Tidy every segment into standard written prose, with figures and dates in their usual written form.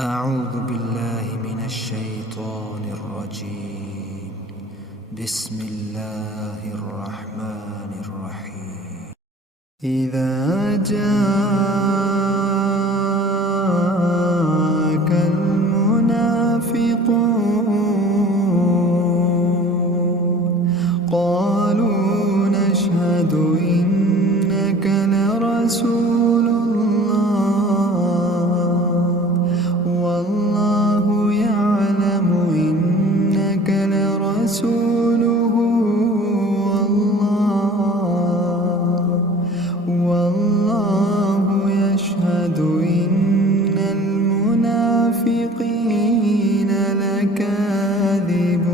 أعوذ بالله من الشيطان الرجيم. بسم الله الرحمن الرحيم. إذا جاءك المنافقون قالوا نشهد إنك لرسول والله يعلم إنك لرسوله والله يشهد إن المنافقين لكاذبون.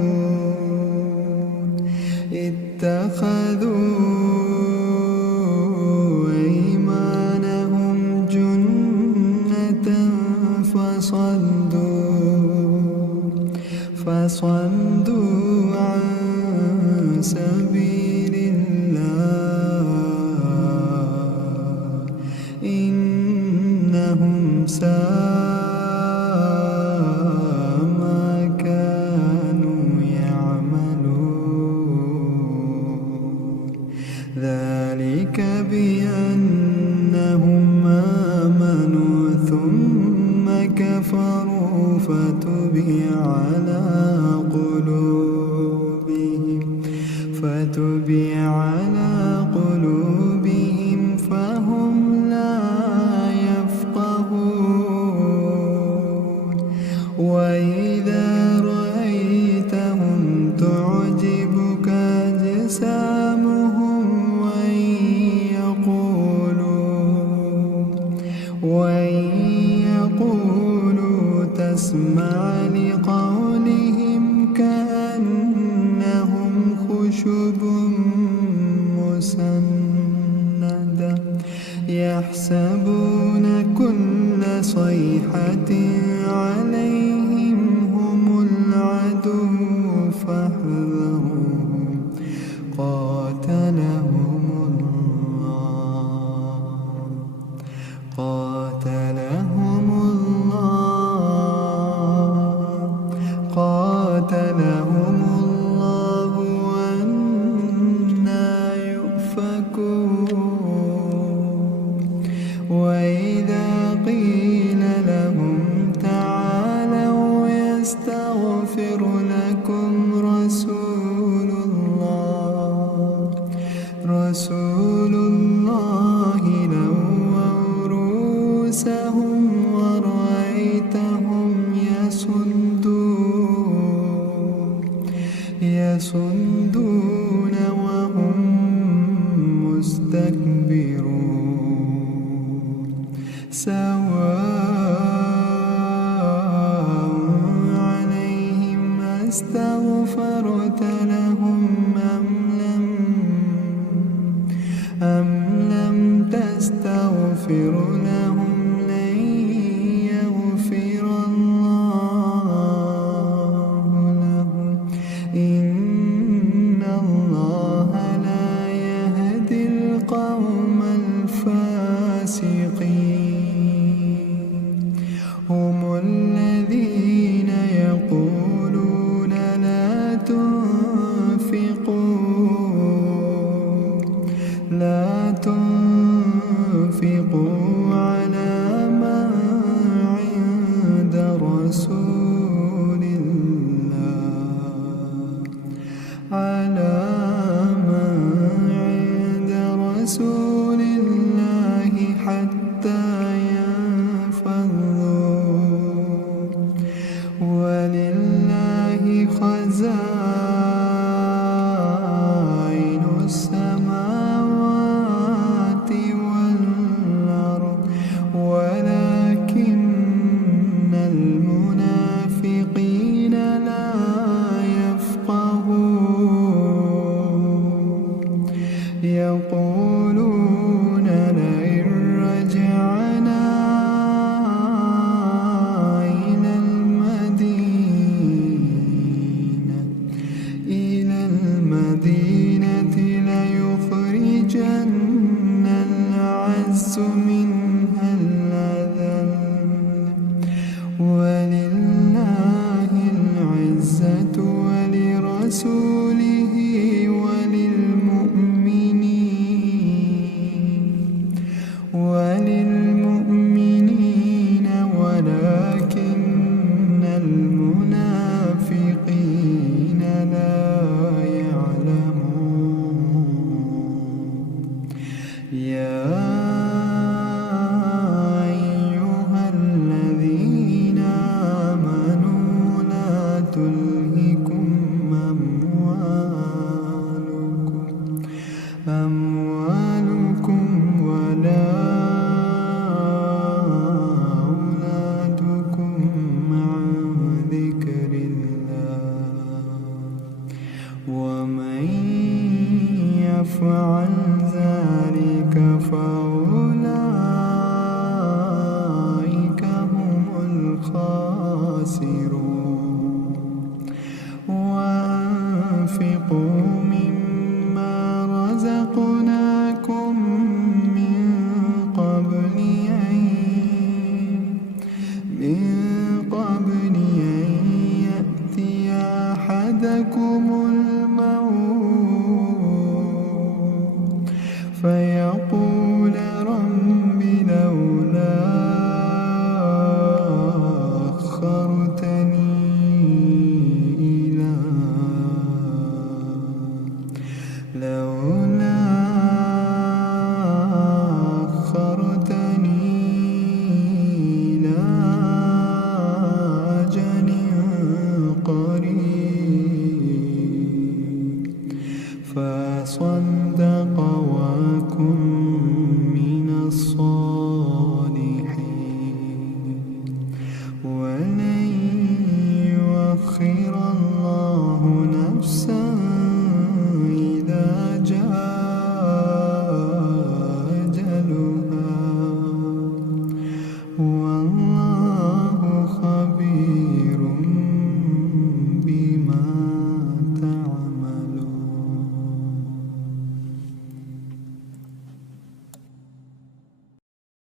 اتخذوا أيمانهم جنة فصدوا عن سبيل الله إنهم ساء ما كانوا يعملون. ذلك بأنهم آمنوا ثم كفروا فتبع على قلوبهم فهم لا يفقهون. وإذا رأيتهم تعجبك أجسامهم وإن يقولوا تسمع لقولهم كأنهم خشب مسندة يحسبون كل صيحة عليهم هم العدو فاحذرهم قاتلهم الله وأنى يؤفكون. وإذا قيل لهم تعالوا يستغفر لكم رسول الله لووا رؤوسهم ورأيتهم يصدون وهم مستكبرون. سواء عليهم أستغفرت لهم أم لم تستغفر لهم لن يغفر الله لهم إن الله لا يهدي القوم الفاسقين. هم الذين يقولون لا تنفقوا على من عند رسول الله حتى ينفضوا. ولله خزائن السماوات والأرض ولكن المنافقين خاسرون وأنفقوا مما رزقناكم من قبل